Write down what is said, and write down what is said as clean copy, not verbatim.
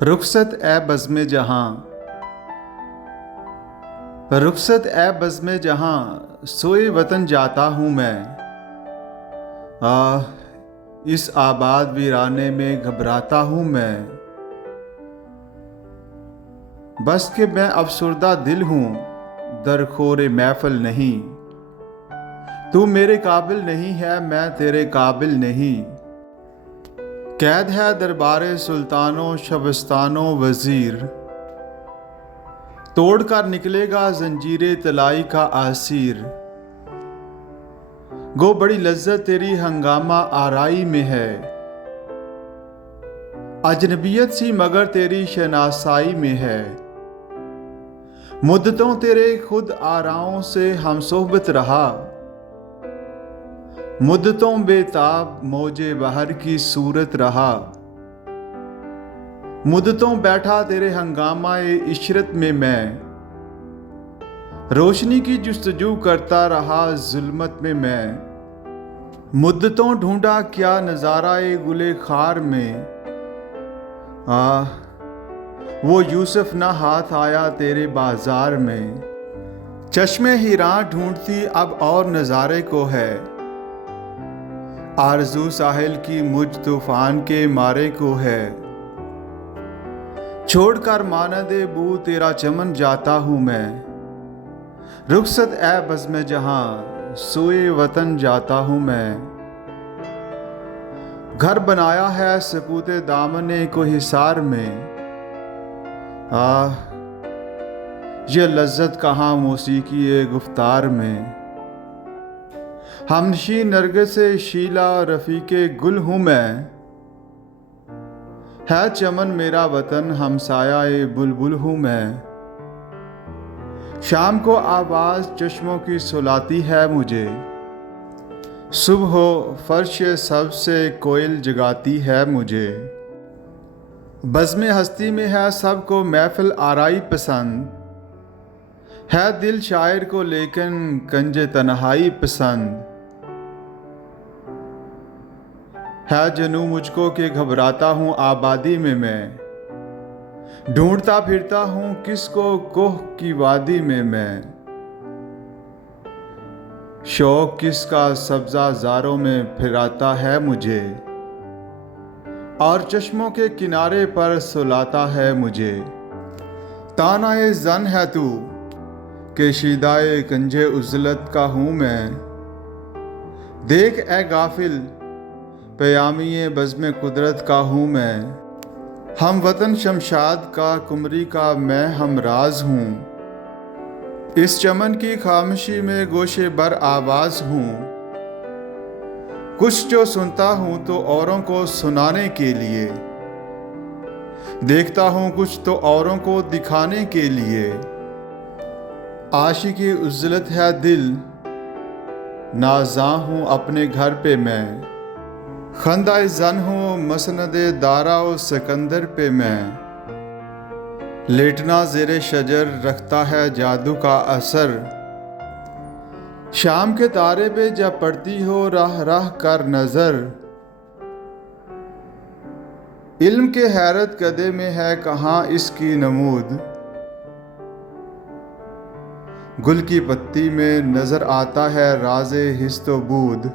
रुखसत ए बज़्म जहाँ, रुखसत ए बज़्म जहाँ, सोए वतन जाता हूँ मैं। इस आबाद वीराने में घबराता हूँ मैं। बस कि मैं अफसुर्दा दिल हूँ, दरखोरे महफिल नहीं। तू मेरे काबिल नहीं है, मैं तेरे काबिल नहीं। कैद है दरबारे सुल्तानों शबस्तानों वज़ीर, तोड़ कर निकलेगा जंजीरे तलाई का आसीर। गो बड़ी लज्जत तेरी हंगामा आराई में है, अजनबियत सी मगर तेरी शनासाई में है। मुद्दतों तेरे खुद आराओं से हम सोहबत रहा, मुद्दतों बेताब मौजे बहर की सूरत रहा। मुद्दतों बैठा तेरे हंगामाए इशरत में मैं, रोशनी की जुस्तजू करता रहा जुल्मत में मैं। मुद्दतों ढूंढा क्या नज़ाराए गुले खार में, वो यूसुफ ना हाथ आया तेरे बाजार में। चश्मे हिरां ढूंढती अब और नज़ारे को है, आरज़ू साहिल की मुझ तूफान के मारे को है। छोड़कर मानदे बू तेरा चमन जाता हूँ मैं, रुखसत ए बज़्म जहाँ, सोए वतन जाता हूँ मैं। घर बनाया है सकूते दामने को हिसार में, ये लज्जत कहाँ मौसीकी ए गुफ्तार में। हमनशी नरगिस शीला रफ़ीके गुल हूँ मैं, है चमन मेरा वतन हमसाया ए बुलबुल हूँ मैं। शाम को आवाज़ चश्मों की सुलाती है मुझे, सुबह हो फर्श सब से कोयल जगाती है मुझे। बज़्म हस्ती में है सबको महफिल आराई पसंद, है दिल शायर को लेकिन कंजे तन्हाई पसंद। है जनू मुझको कि घबराता हूँ आबादी में मैं, ढूंढता फिरता हूँ किसको कोह की वादी में मैं। शौक किसका सब्जा ज़ारों में फिराता है मुझे, और चश्मों के किनारे पर सुलाता है मुझे। तानाए जन है तू कि शीदाए कंजे उज़लत का हूँ मैं, देख ए गाफिल पयामी बज़्म कुदरत का हूँ मैं। हम वतन शमशाद का कुमरी का मैं हमराज हूँ, इस चमन की खामोशी में गोशे बर आवाज़ हूँ। कुछ जो सुनता हूँ तो औरों को सुनाने के लिए, देखता हूँ कुछ तो औरों को दिखाने के लिए। आशिकी उज़्लत है दिल, नाज़ां हूँ अपने घर पे मैं, खंदाए जन हूँ मसनदे दारा और सिकंदर पे मैं। लेटना ज़ेरे शजर रखता है जादू का असर, शाम के तारे पे जब पड़ती हो राह राह कर नज़र। इल्म के हैरत कदे में है कहाँ इसकी नमूद, गुल की पत्ती में नज़र आता है राज़े हिस्तो बूद।